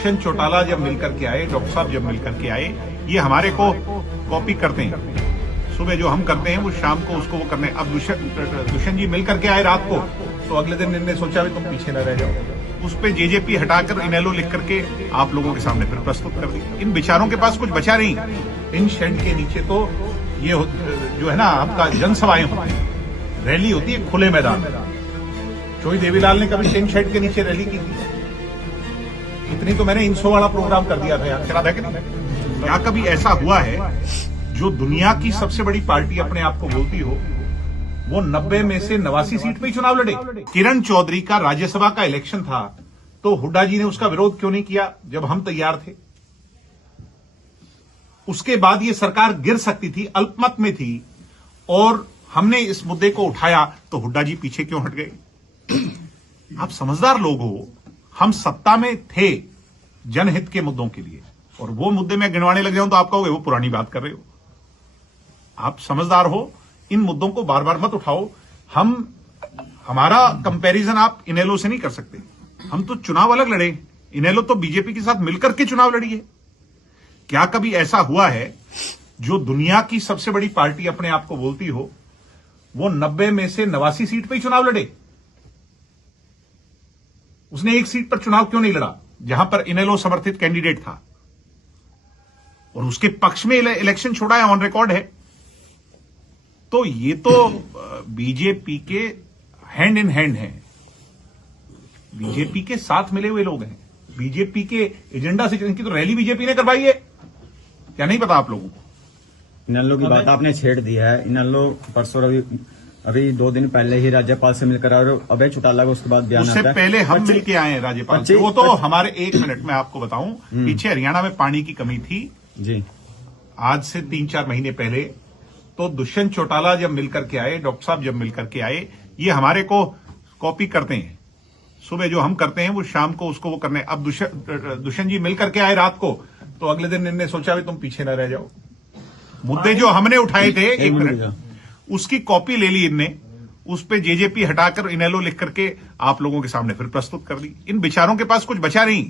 दुष्यंत चौटाला जब मिलकर के आए, डॉक्टर साहब जब मिलकर के आए, ये हमारे को कॉपी करते हैं। सुबह जो हम करते हैं वो शाम को उसको वो करने। अब दुष्यंत जी मिलकर के आए रात को, तो अगले दिन इन्होंने सोचा भी तुम पीछे न रह जाओ। उस पे जेजेपी हटाकर इनेलो लिख करके आप लोगों के सामने फिर प्रस्तुत कर दी। इन बेचारों के पास कुछ बचा नहीं। इन शेड के नीचे तो ये जो है ना आपका जनसभाएं होती है, रैली होती है खुले मैदान में। चोई देवीलाल ने कभी टेंट शेड के नीचे रैली की थी? इतनी तो मैंने इंसो वाला प्रोग्राम कर दिया था यार, चला था कि नहीं? क्या कभी ऐसा हुआ है जो दुनिया की सबसे बड़ी पार्टी अपने आप को बोलती हो, वो 90 में से 89 सीट पे ही चुनाव लड़े? किरण चौधरी का राज्यसभा का इलेक्शन था तो हुड्डा जी ने उसका विरोध क्यों नहीं किया जब हम तैयार थे? उसके बाद ये सरकार गिर सकती थी, अल्पमत में थी, और हमने इस मुद्दे को उठाया तो हुड्डा जी पीछे क्यों हट गए? आप समझदार लोग हो। हम सत्ता में थे जनहित के मुद्दों के लिए, और वो मुद्दे में गिनवाने लग जाऊं तो आप कहोगे वो पुरानी बात कर रहे हो। आप समझदार हो, इन मुद्दों को बार बार मत उठाओ। हमारा कंपैरिजन आप इनेलो से नहीं कर सकते। हम तो चुनाव अलग लड़े, इनेलो तो बीजेपी के साथ मिलकर के चुनाव लड़ी है। क्या कभी ऐसा हुआ है जो दुनिया की सबसे बड़ी पार्टी अपने आप को बोलती हो, वो 90 में से 89 सीट पे ही चुनाव लड़े? उसने एक सीट पर चुनाव क्यों नहीं लड़ा जहां पर इनेलो समर्थित कैंडिडेट था, और उसके पक्ष में इलेक्शन छोड़ा है, ऑन रिकॉर्ड है? तो ये तो बीजेपी के हैंड इन हैंड हैं, बीजेपी के साथ मिले हुए लोग हैं, बीजेपी के एजेंडा से। इनकी तो रैली बीजेपी ने करवाई है, क्या नहीं पता आप लोगों को? इनेलो की बात आपने छेड़ दी है। इनेलो परसों अभी 2 दिन पहले ही राज्यपाल से मिलकर और अभय चौटाला को उसके बाद बयान आता है। उससे पहले हम मिलके आए हैं राज्यपाल से। वो तो हमारे 1 मिनट में आपको बताऊं, पीछे हरियाणा में पानी की कमी थी जी, आज से 3-4 महीने पहले। तो दुष्यंत चौटाला जब मिलकर के आए, डॉक्टर साहब जब मिलकर के आए, ये हमारे को कॉपी करते हैं। सुबह जो हम करते हैं वो शाम को उसको वो करने। अब दुष्यंत जी मिलकर के आए रात को, तो अगले दिन इन्होंने सोचा भी तुम पीछे न रह जाओ। मुद्दे जो हमने उठाए थे 1 मिनट, उसकी कॉपी ले ली इनने, उस पे जेजेपी हटाकर इनेलो लिख करके आप लोगों के सामने फिर प्रस्तुत कर दी। इन बेचारों के पास कुछ बचा नहीं।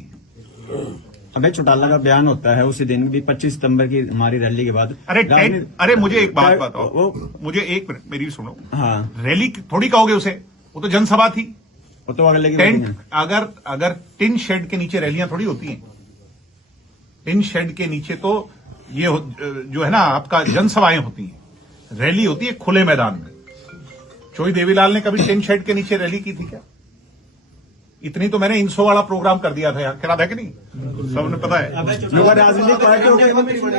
अभय चौटाला का बयान होता है उसी दिन भी, 25 सितंबर की हमारी रैली के बाद। अरे मुझे एक बात बताओ, मुझे 1 मिनट मेरी सुनो। हाँ, रैली थोड़ी कहोगे उसे, वो तो जनसभा थी। वो तो अगले टेंट, अगर टिन शेड के नीचे रैलियां थोड़ी होती हैं। टिन शेड के नीचे तो ये जो है ना आपका जनसभाएं होती हैं, रैली होती है खुले मैदान में। चोई देवीलाल ने कभी टेंट शेड के नीचे रैली की थी क्या? इतनी तो मैंने इंसो वाला प्रोग्राम कर दिया था यार, क्या था कि नहीं? सबने पता है। राजनीतिक पार्टियों के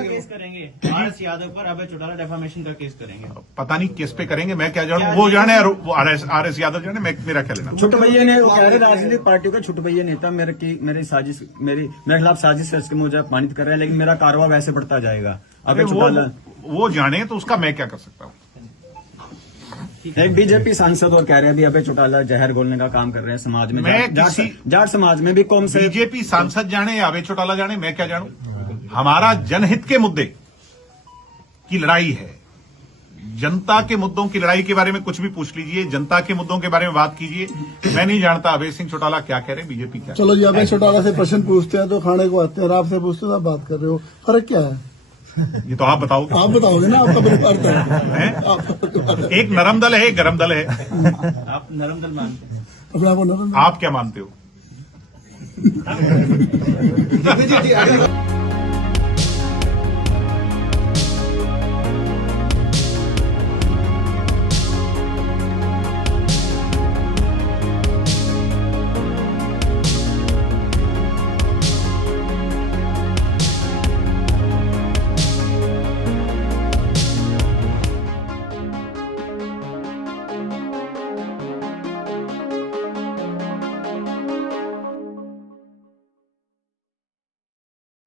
केस करेंगे, आरएस यादव पर अभय चौटाला डेफामेशन का केस करेंगे। पता नहीं किस पे करेंगे, मैं क्या जानूं, वो जाने, आरएस यादव जाने, मेरा क्या लेना। छोटे भैया ने वो कह रहे राजनीतिक पार्टियों का छोटे भैया नेता मेरे साजिश मेरे खिलाफ साजिश करके मुझे अपमानित कर रहे हैं, लेकिन मेरा कारवा वैसे बढ़ता जाएगा। अभय चौटाला वो जाने तो उसका मैं क्या कर सकता हूँ। एक बीजेपी सांसद और कह रहे हैं अभी अभय चौटाला जहर घोलने का काम कर रहे हैं समाज में। जाट समाज में भी कौम से बीजेपी सांसद जाने या अभय चौटाला जाने, मैं क्या जानूं। हमारा जनहित के मुद्दे की लड़ाई है, जनता के मुद्दों की लड़ाई के बारे में कुछ भी पूछ लीजिए, जनता के मुद्दों के बारे में बात कीजिए। मैं नहीं जानता अभय सिंह चौटाला क्या कह रहे हैं, बीजेपी क्या। चलो जी, अभय चौटाला से प्रश्न पूछते हैं तो खाने को आते हैं, और आपसे पूछते हो तो आप बात कर रहे हो, फर्क क्या है? ये तो आप बताओगे। आप बताओगे ना, आपका परिवार है। एक नरम दल है, एक गरम दल है। आप नरम दल मानते हैं? अपने आप को नरम, आप क्या मानते हो?